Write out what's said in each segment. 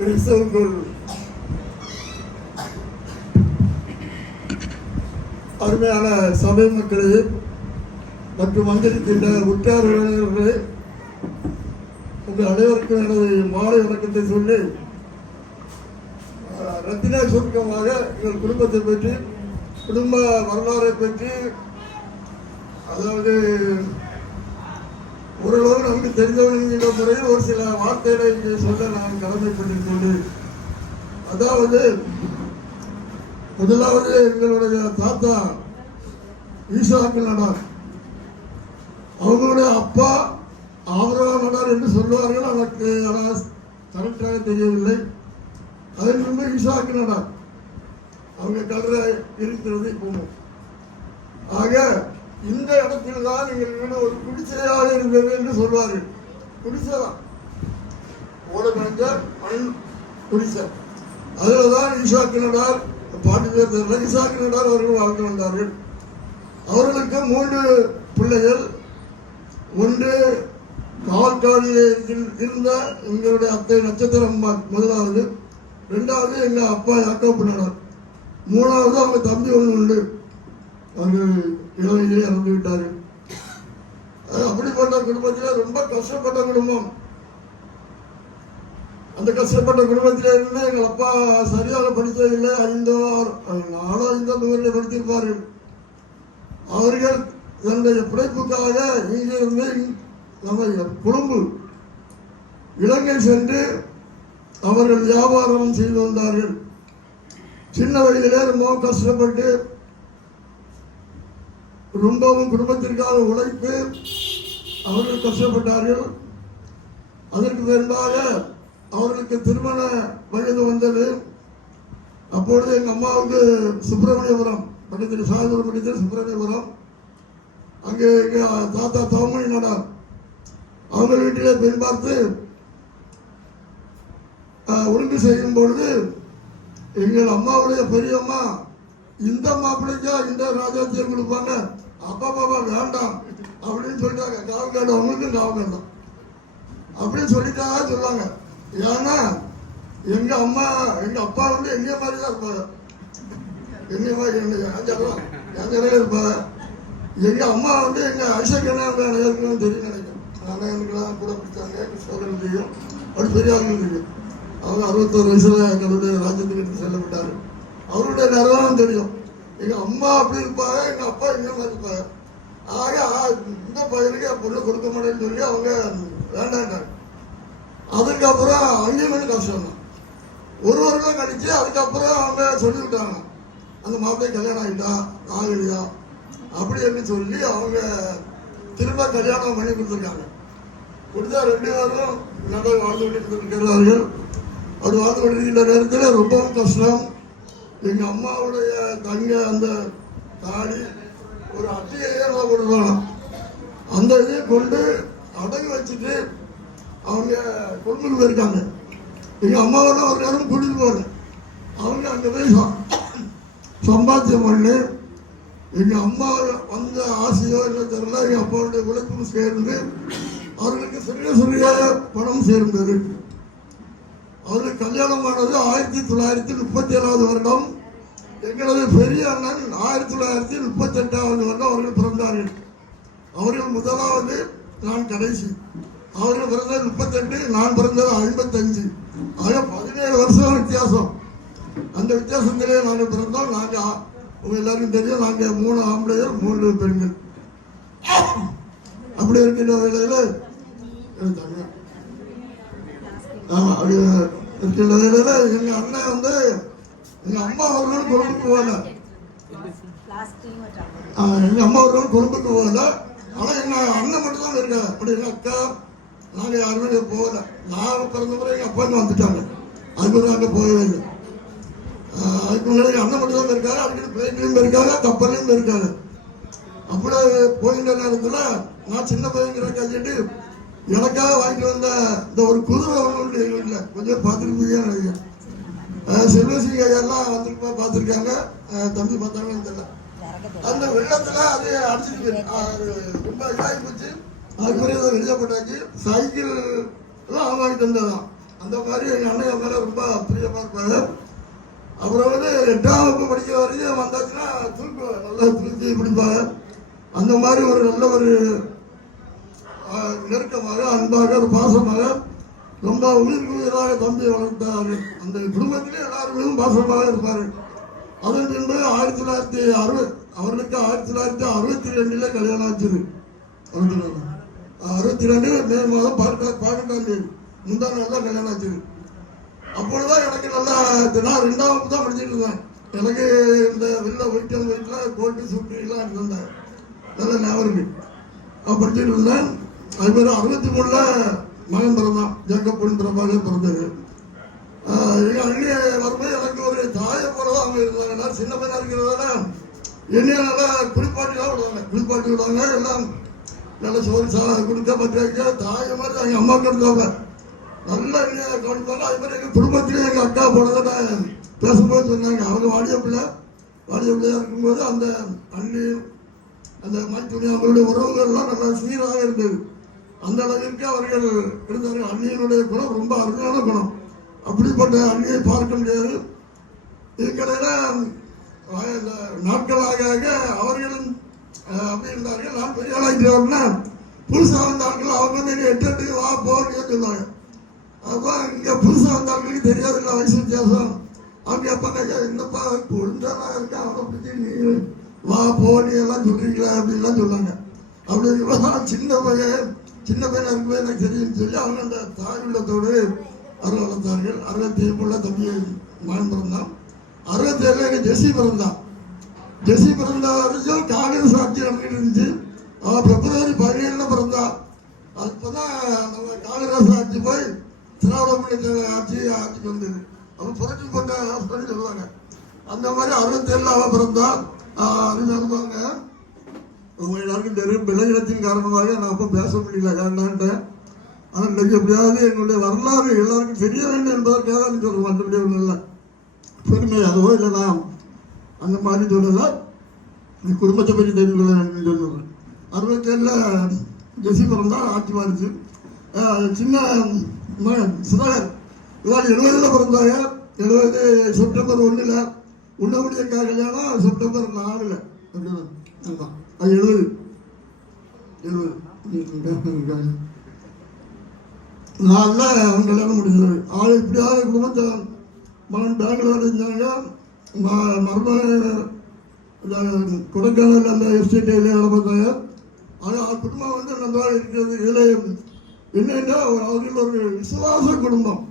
கிறிஸ்தவர்கள் அருமையான சபை மக்களே மற்றும் வந்திருக்கின்ற உற்றார் உறவினர்களே, உங்கள் அனைவருக்கும் எனது மாலை வணக்கத்தை சொல்லி ரத்தினா சுருக்கமாக எங்கள் குடும்பத்தை பற்றி, குடும்ப வரலாறை பற்றி, அதாவது ஓரளவு நமக்கு தெரிந்தவங்கிற முறையில் ஒரு சில வார்த்தைகளை இங்கே சொல்ல நான் கடமைப்பட்டிருக்கின்றேன். அதாவது முதலாவது எங்களுடைய தாத்தா ஈசாக்கு நடார், அவங்களுடைய அப்பா ஆபிரகாம் நடார் என்று சொல்வார்கள். அதற்கு கரெக்டாக தெரியவில்லை. அதன் முன்பு ஈசாக்கு நடார் அவங்க கல்ற இருக்கிறது போகும். ஆக இந்த இடத்தில் தான் எங்கள் வீடு ஒரு குடிசையாக இருந்தது என்று சொல்வார்கள். குடிசைதான், ஓட மேஞ்ச மண் குடிசை. அதில் தான் ஈசாக்கு நடார், பாட்டு பேர் தெரியல, ஈசாக்கு நடார் அவர்கள் வாழ்ந்து வந்தார்கள். அவர்களுக்கு 3 பிள்ளைகள். ஒன்று காவல்காரியில் இருந்த எங்களுடைய அத்தை நட்சத்திரம் முதலாவது, 2வது எங்கள் அப்பா யாக்கோப்பு நடார், 3வது அவங்க தம்பி ஒன்று உண்டு. அவர்கள் இளமையிலே இறந்து விட்டார்கள். அப்படிப்பட்ட குடும்பத்திலே ரொம்ப கஷ்டப்பட்ட குடும்பம். அந்த கஷ்டப்பட்ட குடும்பத்திலே இருந்து எங்கள் அப்பா சரியாக படித்ததில்லை. 4 5 படித்திருப்பார்கள். அவர்கள் தன்னுடைய பிழைப்புக்காக இங்கிருந்து நம்ம கொழும்பு இலங்கை சென்று அவர்கள் வியாபாரம் செய்து வந்தார்கள். சின்ன வயதிலே ரொம்பவும் கஷ்டப்பட்டு ரொம்பவும் குடும்பத்திற்காக உழைப்பு அவர்கள் கஷ்டப்பட்டார்கள். அதற்கு பின்பாக அவர்களுக்கு திருமண வயது வந்தது. அப்பொழுது எங்கள் அம்மாவுக்கு சுப்பிரமணியபுரம் பக்கத்தில், சாயபுரம் பக்கத்தில் சுப்பிரமணியபுரம், அங்கே எங்கள் தாத்தா தவமணி நடார் அவங்க வீட்டிலே பெண் பார்த்து ஒழுங்கு செய்யும் பொழுது எங்கள் அம்மாவுடைய பெரியம்மா, இந்த மாப்பிள்ளைக்கா இந்த ராஜாத்தியம் கொடுப்பாங்க, அப்பா பாப்பா வேண்டாம் அப்படின்னு சொல்லிட்டாங்க. காவல் காண்டம் அவங்களுக்கும் காவல் காண்டம் அப்படின்னு சொல்லிட்டாங்க சொல்லுவாங்க. ஏன்னா எங்க அம்மா எங்க அப்பா வந்து எங்க மாதிரி தான் இருப்பாங்க, எங்க மாதிரி எங்க இருப்பாங்க. எங்க அம்மா வந்து எங்க அபிஷேகம் அனைவருக்கும் தெரியும் நினைக்கும். அண்ணனுக்கெல்லாம் கூட பிடிச்சாங்க, கிருஷ்ணர்கள் தெரியும், அப்படி பெரியவர்களும் தெரியும். அவங்க 61 வயசுல எங்களுடைய ராஜ்யத்துக்கு எடுத்து செல்லப்பட்டாரு. அவருடைய நிர்வாகம் தெரியும். எங்க அம்மா அப்படி இருப்பாங்க, எங்க அப்பா எங்க மாதிரி இருப்பாங்க. ஆக இந்த பையனுக்கு என் பொண்ணு கொடுக்க மாட்டேன்னு சொல்லி அவங்க வேண்டாண்டாங்க. அதுக்கப்புறம் அங்கேயும் கஷ்டம் தான். 1 வருடம் கழிச்சு அதுக்கப்புறம் அவங்க சொல்லிவிட்டாங்க, அந்த மாப்பிள்ளை கல்யாணம் ஆகிட்டா ஆகலையா அப்படின்னு சொல்லி அவங்க திரும்ப கல்யாணம் பண்ணி கொடுத்துருக்காங்க. கொடுத்தா 2 பேரும் நல்லா வாழ்ந்து கொண்டிருக்கிறார்கள். அது வாழ்ந்து கொண்டிருக்கின்ற நேரத்தில் ரொம்பவும் கஷ்டம். எங்க அம்மாவுடைய தங்க அந்த தாடி ஒரு அட்டையே கொடுத்தாங்க. அந்த இதை கொண்டு அடகு வச்சுட்டு அவங்க கொண்டு போயிருக்காங்க. எங்க அம்மாவோட ஒரு நேரம் கூட்டிட்டு போறேன். அவங்க அங்கே போய் சம்பாத்தியம் பண்ணி எங்க அம்மா வந்த ஆசையோ இல்லை தெரியல, எங்க அப்பாவுடைய உழைப்பும் சேர்ந்து அவர்களுக்கு சிறிய சிறிய பணம் சேர்ந்தது. அவர்களுக்கு கல்யாணம் ஆனது 1937 வருடம். எங்களது பெரிய அண்ணன் 1938 வருடம் அவர்கள் பிறந்தார்கள். அவர்கள் முதலாவது, நான் கடைசி. அவர்கள் பிறந்தது 38, நான் பிறந்தது 55. ஆக 17 வருஷம் வித்தியாசம். அந்த வித்தியாசத்திலே நாங்கள் பிறந்தோம். நாங்கள் உங்க எல்லாருக்கும் தெரியும், நாங்கள் 3 ஆம்பளையர் 3 பெண்கள். அப்படி இருக்கின்ற வேலையில ஆமா, அப்படி இருக்கின்ற வேலையில எங்க அண்ணன் வந்து எங்க அம்மா அவர்களும் கொழும்புக்கு போகல. எங்க அம்மா அவர்களும் கொழும்புக்கு போகல. ஆனா எங்க அண்ணன் மட்டும் தான் இருக்காங்க. அப்படி எங்க அக்கா நாங்க யாருமே போகல. நான் பிறந்த முறை எங்க அப்பா வந்துட்டாங்க. அதுக்கு நாங்க போகவே இல்லை. அதுக்கு முன்னாடி எங்க அண்ணன் மட்டும் தான் இருக்காரு. அடிக்கடி பிளைட்லயும் இருக்காங்க, கப்பல்லையும் இருக்காரு. அப்படி போகின்ற நேரத்துல நான் சின்ன பையங்கிற கையிட்டு எனக்காக வாங்கிட்டு வந்த இந்த ஒரு குதிரை ஒன்று எங்க வீட்டுல கொஞ்சம் பார்த்துருப்பீங்க நினைக்கிறேன். செல்வசிங்க எல்லாம் வந்துருப்பா பார்த்துருக்காங்க, தம்பி பார்த்தாங்கன்னு தெரியல. அந்த வெள்ளத்துல அது அடிச்சுட்டு ரொம்ப இதாகி போச்சு. அதுக்கு பிறகு வெளியே போட்டாச்சு. சைக்கிள் எல்லாம் வாங்கிட்டு வந்ததான். அந்த மாதிரி எங்கள் அண்ணன் மேலே ரொம்ப பிரியமாக இருப்பாங்க. அப்புறம் வந்து 8ஆம் வகுப்பு படிக்கிற வரைக்கும் வந்தாச்சுன்னா நல்லா தூக்கி பிடிப்பாங்க. அந்த மாதிரி ஒரு நல்ல ஒரு நெருக்கமாக, அன்பாக, ஒரு பாசமாக, ரொம்ப உயிருக்கு உயிராக தம்பி வளர்த்தார். அந்த குடும்பத்திலே எல்லாருமே பாசமாக இருப்பார். அதன் பின்பு 1960 அவர்களுக்கு 1962 கல்யாணம் ஆச்சு. 62 மே மாதம் 12ஆம் தேதி முந்தா நாள் தான் கல்யாணம் ஆச்சு. அப்பொழுதுதான் எனக்கு நல்லா, நான் 2ஆம் வகுப்பு தான் படிச்சுட்டு இருந்தேன். எனக்கு இந்த வீட்டில் கோட்டு சூட்டு எல்லாம் இருந்தேன், நல்லா ஞாபகம் இருக்கு. படிச்சுட்டு இருந்தேன். அது பேர் 63 மகன் பிறந்தான், ஜேக்கப் பிரபாகர் பிறந்தது. எங்கள் அண்ணி வரும்போது எனக்கு ஒரு தாயை போலதான் அவங்க இருந்தாங்க. எல்லாம் சின்ன பையனா இருக்கிறதால என்னையும் நல்லா குளிப்பாட்டிலாம் விடுவாங்க. எல்லாம் நல்ல சோறு கொடுக்க பற்ற தாயை மாதிரி எங்கள் அம்மாவுக்கு இருந்தாங்க. நல்லா என்னைய கவனிப்பாங்க. அது மாதிரி எங்கள் குடும்பத்திலேயே எங்கள் அக்கா போனதை பேசும்போது சொன்னாங்க, அவங்க வாடிய பிள்ளையா இருக்கும்போது அந்த அண்ணி, அந்த மைத்துணி, அவங்களுடைய உறவுகள்லாம் நல்லா சீராக இருந்தது. அந்த அளவிற்கு அவர்கள் இருந்தார்கள். அண்ணியினுடைய குணம் ரொம்ப அருமையான குணம். அப்படிப்பட்ட அண்ணியை பார்க்க முடியாது. இதுக்கடையில நாட்களாக அவர்களும் அப்படி இருந்தார்கள். நான் பெரிய ஆளாகிட்டேன்னா புதுசாக வந்த ஆட்கள் அவங்க வந்து 8 வா போன்னு சொன்னாங்க. அப்போ இங்கே புதுசாக வந்த ஆட்களுக்கு தெரியாதுல்ல, வயசு வித்தியாசம். அவங்க கேட்பாங்க, என்னப்பா கொழுந்தானா இருக்கா, அவனை பற்றி நீ வா போனி எல்லாம் சொல்றீங்களா அப்படின்லாம் சொன்னாங்க. அப்படி இருக்கலாம் சின்ன பையனா இருக்கும்போது எனக்கு தெரியும் சொல்லி அவங்க அந்த தாய் உள்ளத்தோடு அவர்கள் வளர்த்தார்கள். 67 தம்பி மகன் பிறந்தான். 67 எங்கள் ஜெசி பிறந்த வரைக்கும் காங்கிரஸ் ஆட்சி நடந்துட்டு இருந்துச்சு. அவன் பிப்ரவரி 17 பிறந்தா. அப்போதான் நம்ம காங்கிரஸ் ஆட்சி போய் திராவிட முன்னேற்ற ஆட்சிக்கு வந்தது. அவன் புரட்சி போட்ட ஹாஸ்பிட்டல் சொல்லுவாங்க. அந்த மாதிரி 67 அவன் பிறந்தான். அறிஞர்வாங்க. உங்க எல்லாருக்கும் தெரியும், விளைநிலத்தின் காரணமாக நான் அப்போ பேச முடியல வேண்டான்ட்டேன். ஆனால் இன்றைக்கு எப்படியாவது எங்களுடைய வரலாறு எல்லாருக்கும் தெரிய வேண்டும் என்பதற்காக சொல்லுவோம். மற்றபடி ஒன்றும் இல்லை, பெருமை அதுவோ இல்லை, நான் அந்த மாதிரி சொல்லலை, குடும்பத்தை பற்றி தெரிந்து கொள்ள வேண்டும் சொல்லுவேன். 67 ஜெசி பிறந்தா ஆட்சி மாறிச்சு. சின்ன மகன் சுதாகர் இவாள் 70 பிறந்தாங்க. 70 செப்டம்பர் 1 உன்னபடியக்கா கல்யாணம் செப்டம்பர் 4 அப்படின்னா 70 4 அவன் கல்யாணம் முடிஞ்சது. இப்படியாவது குடும்பத்தை மகன் பெங்களூர் இருந்தாங்க. மருமகன் கொடைக்கானல் அந்த எஸ்டேட்டில் வேலை பார்த்தாங்க. ஆனால் குடும்பம் வந்து நன்றாக இருக்கிறது. இதில் என்னென்னா அவர்கள் ஒரு விசுவாச குடும்பம்,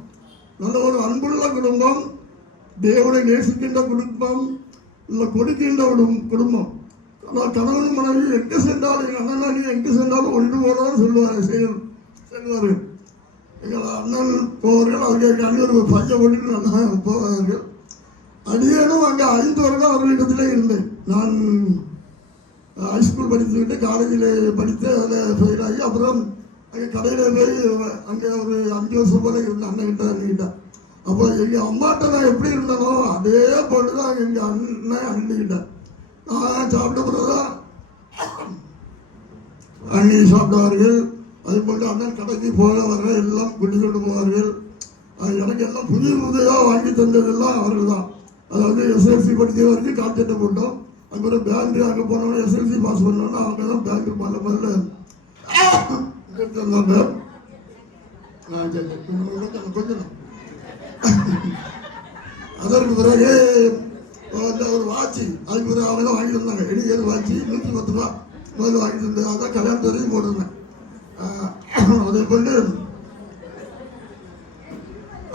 நல்ல ஒரு அன்புள்ள குடும்பம், தேவனை நேசிக்கின்ற குடும்பம், இல்லை கொடுக்கின்ற குடும்பம். ஆனால் கணவன் மனைவி எங்கே சென்றாலும், எங்கள் அண்ணன் நீ எங்கே சென்றாலும் ஒன்று போதாலும் செல்வார்கள். எங்கள் அண்ணன் போவார்கள். அவங்க எங்கள் அண்ணன் ஒரு பையன் ஒன்று நல்லா போவார்கள். அடியேனும் அங்கே 5 வருடம் அவர்களிடத்திலே இருந்தேன். நான் ஹைஸ்கூல் படித்துக்கிட்டு காலேஜில் படித்து அதில் ஃபெயில் ஆகி அப்புறம் அங்கே கடையில் போய் அங்கே ஒரு 5 வருஷம் போல இருந்தேன் அண்ணன்கிட்ட. அப்போ எங்கள் அம்மாட்ட நான் எப்படி இருந்தேனோ அதே போட்டு தான் எங்கள் அண்ணிக்கிட்ட நான் சாப்பிட்ட பிறகுதான் அண்ணி சாப்பிடுவார்கள். அதே போட்டு அண்ணன் கடைக்கு போக வர எல்லாம் கொண்டு போவார்கள். எனக்கு எல்லாம் புதிதாக வாங்கி தந்ததெல்லாம் அவர்கள் தான். அதாவது எஸ்எல்சி படித்த வரைக்கும் கான்செப்டை போட்டோம். அங்கே பேங்க் அங்கே போனோம்னா எஸ்எல்சி பாஸ் பண்ணோன்னா அவங்க தான் பேங்க் முதல்ல தந்தாங்க. கொஞ்சம் அதற்கு பிறகு ஒரு வாட்சி, அதுக்கு பிறகு அவங்க தான் வாங்கி தந்தாங்க. எடிக்கேர் வாட்சி 110 ரூபா முதல்ல வாங்கி தந்தது. அதான் கல்யாணத்து வரைக்கும் போட்டிருந்தேன். அதை கொண்டு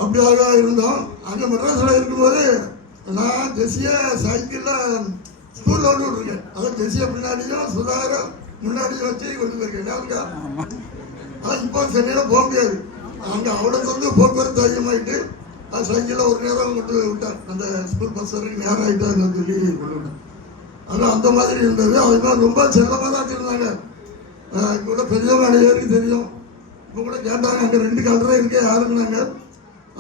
அப்படியாக இருந்தோம். அங்கே மெட்ராஸில் இருக்கும்போது நான் ஜெசியை சைக்கிளில் ஸ்கூலில் வந்து விட்டுருக்கேன். அதான் ஜெசியை பின்னாடியும் சுதாகரம் முன்னாடியும் வச்சு கொண்டு போயிருக்கேன். ஆனால் இப்போ சென்னையில் போக முடியாது. அங்கே அவளுக்கு வந்து போக்குவரத்து அதிகமாகிட்டு அது சைக்கிளில் ஒரு நேரம் கொண்டு விட்டார். அந்த ஸ்கூல் பஸ் வரைக்கும் நேரம் ஆகிட்டாங்க சொல்லி கொண்டு விட்டேன். ஆனால் அந்த மாதிரி இருந்தது. அது மாதிரி ரொம்ப செல்லமாக தான் வச்சுருந்தாங்க. கூட பெரியவங்க அனைவருக்கும் தெரியும். இப்போ கூட கேட்டாங்க, அங்கே 2 கலரை இருக்கே யாருக்குனாங்க.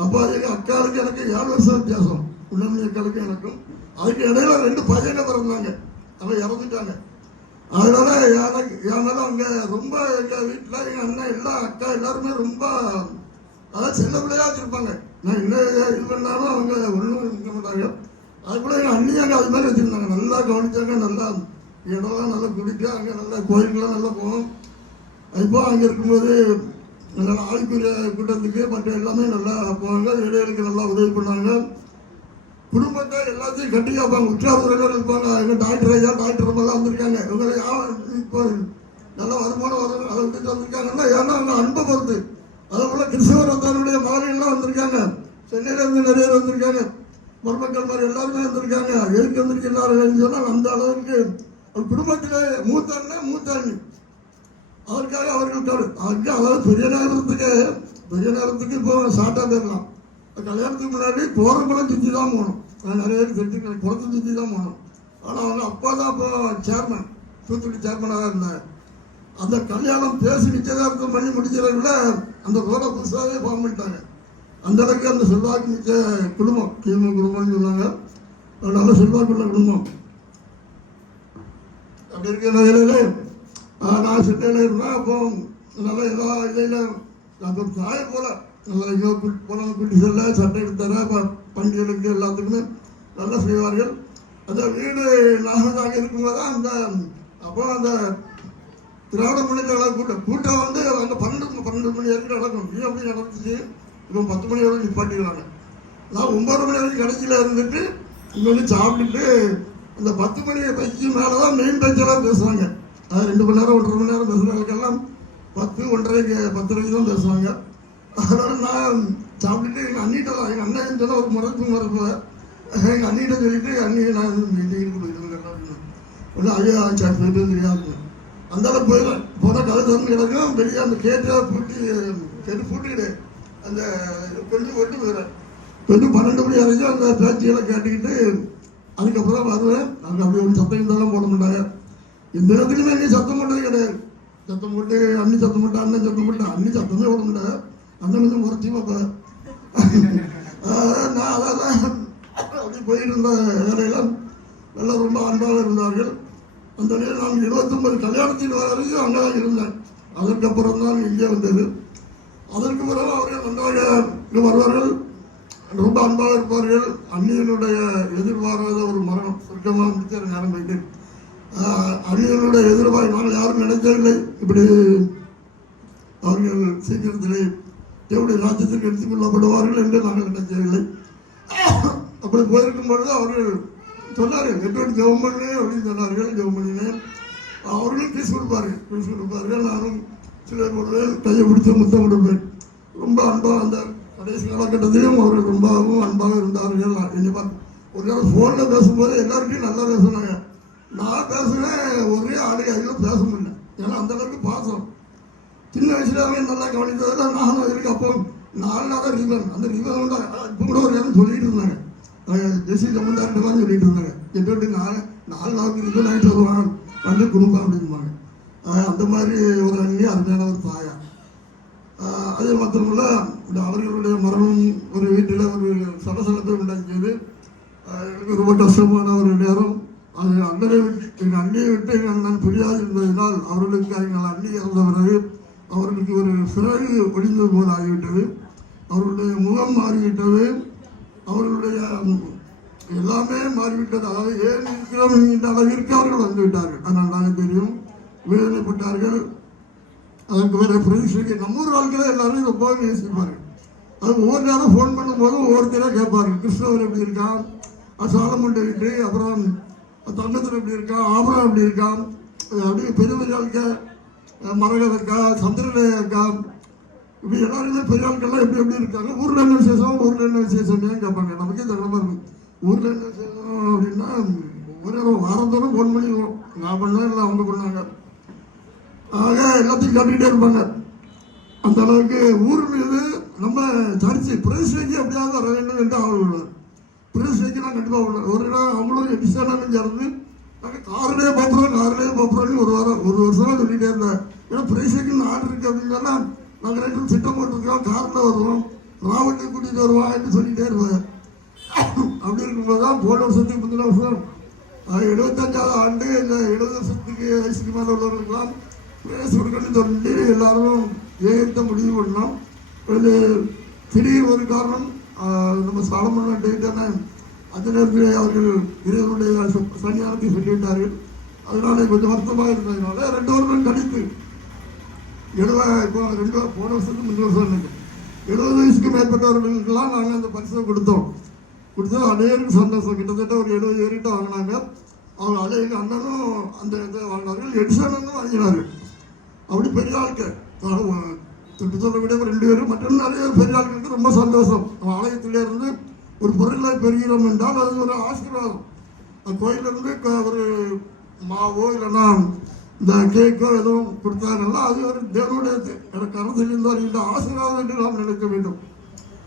அப்போ எங்கள் அக்காளுக்கு எனக்கு 7 வருஷம் வித்தியாசம். உள்ளமணி அக்காளுக்கு எனக்கும். அதுக்கு இடையில 2 பையனை பிறந்தாங்க. அவன் இறந்துட்டாங்க. அதனால ஏனாலும் அங்கே ரொம்ப எங்கள் வீட்டில் எங்கள் அண்ணன் எல்லா அக்கா எல்லாருமே ரொம்ப அதான் சின்ன பிள்ளையா வச்சுருப்பாங்க. நான் என்ன இது பண்ணாலும் அவங்க ஒன்றும் இருக்க மாட்டாங்க. அது கூட எங்கள் அண்ணியாங்க அது மாதிரி வச்சுருந்தாங்க. நல்லா கவனிச்சாங்க. நல்லா இடம்லாம் நல்லா குடிக்க அங்கே நல்லா கோயிலுக்கெல்லாம் நல்லா போவோம். இப்போ அங்கே இருக்கும்போது நல்லா ஆளுக்குரிய கூட்டத்துக்கு மற்ற எல்லாமே நல்லா போவாங்க. ஏழைகளுக்கு நல்லா உதவி பண்ணாங்க. குடும்பத்தை எல்லாத்தையும் கட்டி காப்பாங்க. உற்றார் உறவினர் இருப்பாங்க. எங்கள் டாக்டர் ஐயா டாக்டர் எல்லாம் வந்திருக்காங்க. இவங்களை இப்போ நல்ல வருமானம் வரும் அதை விட்டு வந்திருக்காங்கன்னா ஏன்னா அவங்க அன்பை பொறுத்து. அதே போல கிறிஸ்தவரத்தனுடைய மகளிர்லாம் வந்திருக்காங்க. சென்னையிலேருந்து நிறைய பேர் வந்திருக்காங்க. மருமக்கள் மாதிரி எல்லாருமே வந்திருக்காங்க. எதுக்கு வந்திருக்கிறார்கள் சொன்னால் அந்த அளவுக்கு குடும்பத்திலே மூத்தாண்ணி அதற்காக அவர்கள் அதுக்கு அதாவது பெரிய நேரத்துக்கு இப்போ ஷார்ட்டாக போயிடலாம். கல்யாணத்துக்கு முன்னாடி போகிறப்பெல்லாம் சுற்றி தான் போகணும். நிறைய பேர் தெரிஞ்சுக்க குளத்தை சுற்றி தான் போகணும். ஆனால் அவங்க அப்பா தான் இப்போ சேர்மன், தூத்துக்குடி சேர்மனாக இருந்தாங்க. அந்த கல்யாணம் பேசி நிச்சயதார்த்தம் பண்ணி முடிக்கிறத விட அந்த ரோட புதுசாகவே ஃபார்ம் பண்ணிட்டாங்க. அந்த அளவுக்கு அந்த செல்வாக்கு மிக்க குடும்பம் கிமு குடும்பம்னு சொன்னாங்க. நல்ல செல்வாக்குள்ள குடும்பம். அப்படி இருக்கிற நிலையில நான் சென்னையில் இருந்தேன். அப்போ நல்லா எல்லா இதில் நான் ஒரு தாயை போல நல்லா இங்கே போன குட்டி செல்ல சட்டை எடுத்தார பண்டிகைகளுக்கு எல்லாத்துக்குமே நல்லா செய்வார்கள். அந்த வீடு நாங்கள் இருக்கும்போது தான் அந்த அப்போ அந்த திராவிட முன்னேற்ற கூட்டம் வந்து அங்கே 12 மணி வரைக்கும் நடக்கும். அப்படி நடந்துச்சு. இப்போ 10 மணி வரைக்கும் நிப்பாட்டிடுவாங்க. நான் 9 மணி வரைக்கும் கடைசியில் இருந்துட்டு இங்கே வந்து சாப்பிட்டுட்டு அந்த 10 மணி பயிற்சி மேலே தான் மெயின் பேச்செல்லாம் பேசுவாங்க. அது 2 மணி நேரம் 1.5 மணி நேரம் பேசுகிறவங்களுக்கெல்லாம் 10, 1:30, 10:30 தான் பேசுவாங்க. அதனால் நான் சாப்பிட்டுட்டு எங்கள் அண்ணிட்ட தான் எங்கள் அண்ணன் சொன்னால் ஒரு மறப்பு எங்கள் அண்ணிட்ட சொல்லிட்டு அண்ணி நான் மீட்டிங்கு போயிடுவேன் ஒன்று ஐயா சார் போயிட்டு தெரியாது. அந்த அளவுக்கு போயிடுவேன். போனால் கதை திறந்து கிடக்கும். வெளியே அந்த கேட்டு பூட்டிக்கிட்டு அந்த கொஞ்சம் ஒட்டு போயிடுறேன். கொஞ்சம் 12 மணி வரைக்கும் அந்த பேச்சுகளை கேட்டுக்கிட்டு அதுக்கப்புறம் தான் வருவேன். அங்கே அப்படி ஒரு சத்தம் இருந்தாலும் போட மாட்டாங்க. இந்த இடத்துலையுமே அண்ணி சத்தம் போட்டது கிடையாது. சத்தம் போட்டு அண்ணி சத்தம் போட்டு அண்ணன் சத்தம் போட்டு அண்ணி சத்தமே போட மாட்டாங்க. அண்ணன் கொஞ்சம் முறைச்சி பார்ப்பேன். நான் அதான் அப்படி போயிட்டு இருந்த வேலையெல்லாம் நல்லா ரொம்ப அன்பாக இருந்தார்கள். அந்த நேரம் நான் 29 கல்யாணத்தில் வரைக்கும் அங்கே தான் இருந்தேன். அதற்கப்புறம் தான் இங்கே வந்தது. அதற்கு பிறகு அவர்கள் நன்றாக வருவார்கள். ரொம்ப அன்பாக இருப்பார்கள். அந்நியனுடைய எதிர்பாராத ஒரு மரணம் சுருக்கமாக முடிச்ச நேரம் போயிட்டு அந்நியனுடைய எதிர்பார்ப்பு நாங்கள் யாரும் நினைக்கவில்லை. இப்படி அவர்கள் சீக்கிரத்திலே தேவடைய ராஜ்யத்திற்கு எடுத்துக் கொள்ளப்படுவார்கள் என்று நாங்கள் நினைக்கவில்லை. அப்படி போயிருக்கும் பொழுது அவர்கள் சொன்னார்கள் எப்படி ஜெபம் பண்ணு அப்படின்னு சொன்னார்கள். ஜெபம் பண்ணினேன். அவர்களும் பீஸ் கொடுப்பார்கள். நானும் சிலர் ஒரு கையை பிடித்து முத்தம் கொடுப்பேன். ரொம்ப அன்பாக அந்த கடைசி காலகட்டத்திலும் அவர்கள் ரொம்பவும் அன்பாக இருந்தார்கள். என்னை பார்த்து ஒரு நேரம் ஃபோனில் பேசும்போது எல்லாருக்கும் நல்லா பேசுனாங்க. நான் பேசுனேன் ஒரே அதில் பேச முடியல. ஏன்னா அந்த அளவுக்கு பாசம். சின்ன வயசுல அவங்க நல்லா கவனித்ததில் நானும் இருக்கு. அப்போ 4 நாள் தான் ரிவன். அந்த ரிவன் வந்து இப்போ கூட ஒரு நேரம் சொல்லிட்டு இருந்தாங்க. ஜெசி ஜமந்தார்கிட்டலாம் சொல்லிட்டு இருந்தாங்க. எட்டு 4 நாளுக்கு ரிவன் ஆகிட்டு வருவாங்க வந்து கொடுப்பேன் அப்படின்பாங்க. அந்த மாதிரி ஒரு அண்ணி அருமையான ஒரு தாயா. அதே மாத்திரமல்ல இந்த அவர்களுடைய மரணம் ஒரு வீட்டில் ஒரு சலசலப்பை உண்டாக்கியது. எனக்கு ரொம்ப கஷ்டமான ஒரு நேரம். அது அண்ணனை விட்டு எங்கள் அண்ணியை விட்டு எங்கள் அண்ணன் புரியாது இருந்ததினால் அவர்களுக்கு எங்கள் அண்ணி இறந்த பிறகு அவர்களுக்கு ஒரு சிறகு ஒடிந்தது போல் ஆகிவிட்டது. அவர்களுடைய முகம் மாறிவிட்டது. அவர்களுடைய எல்லாமே மாறிவிட்டது. அதாவது ஏன் இருக்கிறோம் என்கின்ற அளவிற்கு அவர்கள் வந்துவிட்டார்கள். அது நன்றாக தெரியும். வேதனைப்பட்டார்கள். அதற்கு வேறு பிரதிஷ்டைக்கு நம்ம ஊர் வாழ்க்கையில் எல்லாரும் ரொம்பவே நேசிப்பார்கள். அது ஒவ்வொரு நேரம் ஃபோன் பண்ணும்போது ஒவ்வொருத்தராக கேட்பார்கள். கிருஷ்ணவர் எப்படி இருக்கான், சாலமன் வீட்டு, அப்புறம் தங்கத்தில் எப்படி இருக்கான், ஆபரம் எப்படி இருக்கான், அப்படி பெரிய பெரிய ஆளுக்க மரகத அக்கா, சந்திரனே அக்கா, இப்படி எல்லாருமே பெரிய ஆட்கள்லாம் எப்படி இருக்காங்க, ஊரில் என்ன விசேஷம் ஏன் கேட்பாங்க. நமக்கே தகவலாக இருக்கும். ஊரில் என்ன விசேஷம் அப்படின்னா ஒவ்வொரு வாரந்தோறும் ஃபோன் பண்ணிடுவோம். நான் பண்ணேன் இல்லை அவங்க பண்ணாங்க. ஆக எல்லாத்தையும் காட்டிக்கிட்டே இருப்பாங்க. அந்த அளவுக்கு ஊர் மீது நம்ம சர்ச்சு பிரதிஷ்டைக்கு எப்படியாவது வர வேண்டும் என்று அவர்கள் உள்ளார். பிரதிஷ்டைக்கு நான் கண்டிப்பாக ஒரு இடம் அவங்களும் எடிஷனாலும் சேர்ந்து நாங்கள் காரிலே பார்ப்போம்னு ஒரு வருஷமாக சொல்லிகிட்டே இருந்தேன். ஏன்னா பிரதிஷ்டைக்கு ஆர்டர் இருக்குது அப்படின்னு சொன்னால் நாங்கள் 2 திட்டம் போட்டிருக்கோம், காரில் வருவோம், ராவட்டை கூட்டிகிட்டு வருவோம் என்று சொல்லிகிட்டே இருப்பேன். அப்படி இருக்கும்போது தான் போன வருஷத்துக்கு முந்தின வருஷம் 75வது ஆண்டு இந்த 70 வருஷத்துக்கு வயசுக்கு மேலே உள்ளவர்களுக்கெல்லாம் பிரேஸ் கொடுக்கணும்னு சொல்லி எல்லாரும் ஏற்ற முடிவு பண்ணோம். திடீர் ஒரு காரணம் நம்ம சாலமன் டேட்டான அந்த நேரத்தில் அவர்கள் இறைவனுடைய சன்னியானத்தை சொல்லிவிட்டார்கள். அதனால கொஞ்சம் வருத்தமாக இருந்ததுனால 2 வருடம் கழித்து இப்போ 2 போன வருஷத்துக்கு 3 வருஷம் எனக்கு 70 வயசுக்கு மேற்பட்டவர்களுக்கெல்லாம் நாங்கள் அந்த பரிசை கொடுத்தோம். அநேருக்கு சந்தோஷம். கிட்டத்தட்ட ஒரு 70 பேர்கிட்ட வாங்கினாங்க. அவங்க அதே எங்கள் அண்ணனும் அந்த இதை வாங்கினார்கள், எடிசனும் வாங்கினார்கள். அப்படி பெரிய ஆட்கள் தொட்டு சொல்லக்கூடிய 2 பேரும் மற்றும் நிறைய பெரிய ஆட்களுக்கு ரொம்ப சந்தோஷம். ஆலயத்திலேருந்து ஒரு பொருளை பெறுகிறோம் என்றால் அது ஒரு ஆசீர்வாதம். கோயிலிருந்து ஒரு மாவோ இல்லைன்னா இந்த கேக்கோ எதுவும் கொடுத்தாங்கன்னா அது ஒரு தேவனுடைய எனக்கு அரசியலிருந்து வருகின்ற ஆசீர்வாதம் என்று நாம் நினைக்க வேண்டும்.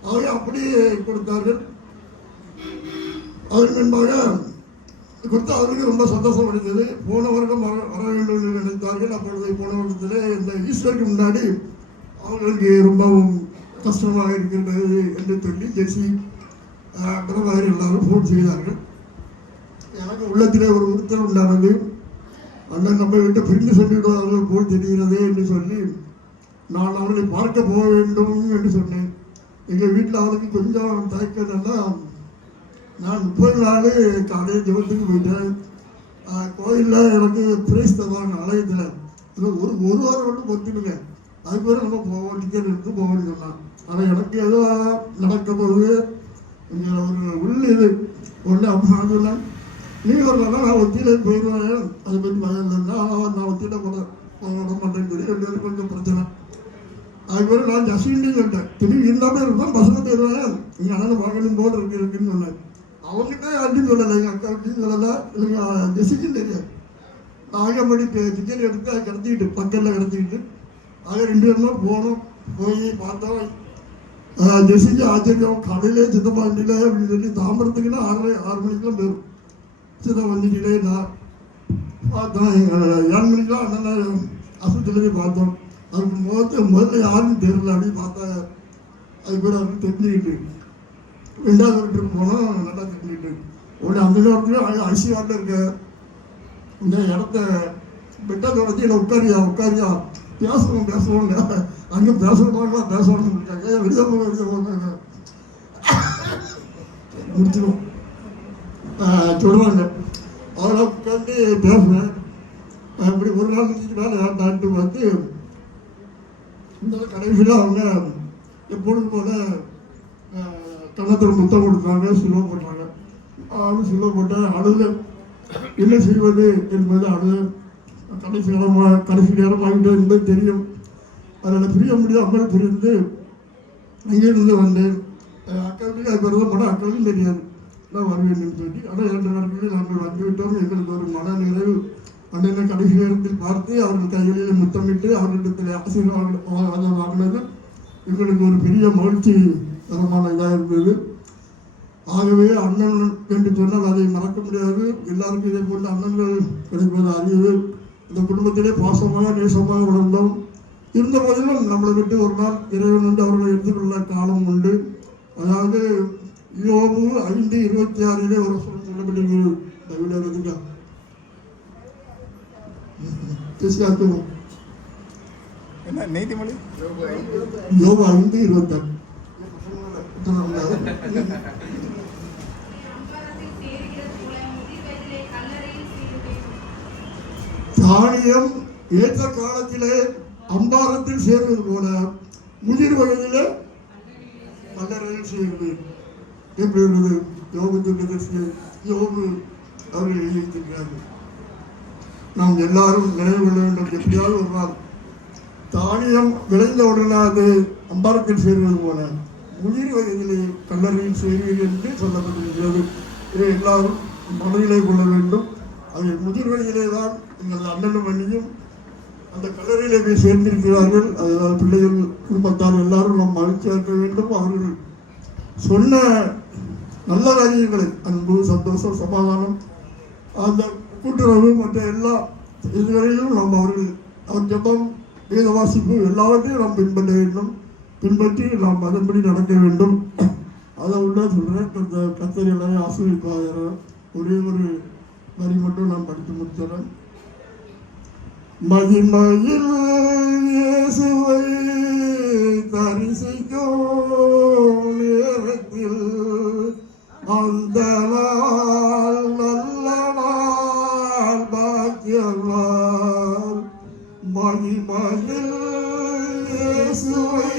அவை அப்படி கொடுத்தார்கள். அதன் முன்பாக கொடுத்து அவருக்கு ரொம்ப சந்தோஷம் அடைந்தது. போன வருடம் வர வேண்டும் என்று நினைத்தார்கள். அப்பொழுது போன வருடத்திலே இந்த ஈஸ்டருக்கு முன்னாடி அவர்களுக்கு ரொம்பவும் கஷ்டமாக இருக்கின்றது என்று சொல்லி ஜெசி பிரபாகர் எல்லாரும் ஃபோன் செய்தார்கள். எனக்கு உள்ளத்திலே ஒரு உறுத்தல் உண்டானது. அண்ணன் நம்ம விட்டு பிரிந்து சென்றுவிடுவார்கள் போல் தெரிகிறது என்று சொல்லி நான் அவர்களை பார்க்க போக வேண்டும் என்று சொன்னேன். எங்கள் வீட்டில் அவருக்கு கொஞ்சம் தயக்கம். நான் 30 நாள் காலையில் ஜெபத்துக்கு போயிட்டேன். கோயிலில் எனக்கு பிரைஸ் தருவாங்க ஆலயத்தில். ஒரு வாரம் மட்டும் பொறுத்துடுங்க, அது பேர் நம்ம போவோம், டிக்கெட் எடுத்து போவோம்னு சொன்னான். ஆனால் எனக்கு ஏதோ நடக்க போகுது ஒரு உள்ள இது ஒன்று அம்மா சொன்னேன். நீ வரலன்னா நான் ஒத்தியில் போயிடுவேன், அதை பற்றி பயம் இல்லைன்னா நான் ஒத்தியில் போட மாட்டேன்னு சொல்லி 2 பேரும் கொஞ்சம் பிரச்சனை. அது பேர் நான் ஜஸ்டின்னு சொல்லிட்டேன். திரும்பி இருந்தாமல் இருந்தால் பசங்க போயிடுவேன், எங்கள் அண்ணன் வாங்கணும் போல் இருக்குன்னு சொன்னேன். அவங்ககிட்ட அப்படின்னு சொல்லலை, எங்கள் அக்கா அப்படின்னு சொல்லலை, இல்லைங்க ஜெசிக்கும் தெரியாது. ஆகப்படி டிக்கெட் எடுத்து அதை கிடத்திக்கிட்டு பக்கத்தில் கிடத்திக்கிட்டு ஆக 2 பேருமா போனோம். போய் பார்த்தோம். ஜெசிக்கு ஆச்சரியம், கடையிலே சித்தப்பா வண்டியில அப்படின்னு சொல்லி தாம்பரத்துக்குன்னா 6 மணிக்கெலாம் போயிடும். சித்தப்பா வந்துட்டே நான் பார்த்தோம். 7 மணிக்கெலாம் அண்ணன் ஆஸ்பத்திரியிலே பார்த்தோம். அதுக்கு முதல்ல யாருன்னு தெரியல. அப்படின்னு பார்த்தா அது பேர் அவருக்கு தெரிஞ்சுக்கிட்டு 2வது வீட்டுக்கு போனோம். நல்லா தெரிஞ்சுக்கிட்டு உடனே அந்த நேரத்துலேயும் ஐசிஆரில் இருக்க இந்த இடத்த பெட்டத்தை வச்சு என்னை உட்காரியா பேசுவோங்க அங்கே பேசணுமாங்களா பேசணும்னு இருக்காங்க. வெளியே போங்க முடிச்சிடும் சொல்லுவாங்க. அதெல்லாம் உட்காந்து பேசுவேன். அப்படி ஒரு நாள் முடிச்சுட்டு மேலே டாக்டர் பார்த்து இந்த கடைசியில் அவங்க எப்பொழுது போல கன்னத்தில் முத்தம் கொடுத்தாங்க, சிலுவை போட்டாங்க. அவனு சிலுவை போட்டேன். அழுது என்ன செய்வது என்பது அழுது கடைசி நேரம் ஆகிட்டே என்பது தெரியும். அதில் பிரிய முடியாமல் பிரிந்து அங்கேருந்து வந்தேன். அக்காவுக்கு அது வருது படம் அக்காவுக்கும் தெரியாது நான் வருவேன் சொல்லி. ஆனால் 2 நாட்களில் நாங்கள் வந்துவிட்டோம். எங்களுக்கு ஒரு மன நிறைவு. அண்ணனை கடைசி நேரத்தில் பார்த்து அவர்கள் கைகளில் முத்தமிட்டு அவர்களிடத்தில் ஆசீர்வாதம் வாங்கினது எங்களுக்கு ஒரு பெரிய மகிழ்ச்சி தரமான இதாக இருந்தது. ஆகவே அண்ணன் என்று சொன்னால் அதை மறக்க முடியாது. எல்லாருக்கும் இதை போன்ற அண்ணன்கள் கிடைப்பது அறிவு. இந்த குடும்பத்திலே பாசமாக நேசமாக வளர்ந்தோம். இருந்த போதிலும் நம்மளை விட்டு ஒரு நாள் இறைவன் என்று அவர்களை எடுத்துக்கொள்ள காலம் உண்டு. அதாவது யோபு 5:26 ஒரு சொல்லப்பட்டிருக்கிறது. தவிடுக்கா என்ன நீதிமொழி யோபு 5:26 தானியம் ஏற்ற காலத்திலே அம்பாரத்தில் சேர்வது போல முதிர் வயதிலே கல்லறையில் சேர்வது எப்படி உள்ளது? யோபு அவர்கள் எழுதியிருக்கிறார்கள். நாம் எல்லாரும் நினைவு கொள்ள வேண்டும். எப்படியாவது ஒரு நாள் தானியம் விளைந்த உடனே அது அம்பாரத்தில் சேர்வது போல முதிர் வயதிலே கல்லறையில் சேர்வது என்று சொல்லப்பட்டிருக்கிறது. இதை எல்லாரும் மனதிலே கொள்ள வேண்டும். அது முதிர் வயதிலே தான் எங்களது அண்ணனும் அண்ணியும் அந்த கல்லறையிலே போய் சேர்ந்திருக்கிறார்கள். அதனால் பிள்ளைகள் குடும்பத்தால் எல்லாரும் நாம் மகிழ்ச்சியாக இருக்க வேண்டும். அவர்கள் சொன்ன நல்ல காரியங்களை அன்பு, சந்தோஷம், சமாதானம், அந்த கூட்டுறவு மற்ற எல்லா இதுவரையிலும் நாம் அவர் ஜபம், வேத வாசிப்பு எல்லாவற்றையும் நாம் பின்பற்ற வேண்டும். பின்பற்றி நாம் அதன்படி நடக்க வேண்டும். அதை உள்ள சொல்கிறேன். கர்த்தர் எல்லாரையும் ஆசீர்வதிப்பார். ஒரே ஒரு வரி மட்டும் நான் படித்து முடிச்சிடறேன். மகிமையில் இயேசுவை தரிசிக்கும் அந்த நாள் நல்ல நாள் பாக்கிய நாள் மகிமையில் இயேசுவை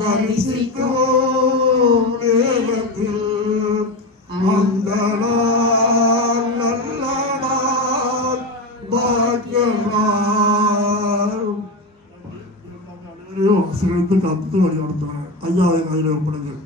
தரிசிக்கும் நேரத்தில் அந்த நாள் நல்ல நாள் பாக்கிய நாள் சிறந்து காத்து வழி நடத்துகிறேன். ஐயாவை கையில் ஒப்படைக்கிறேன்.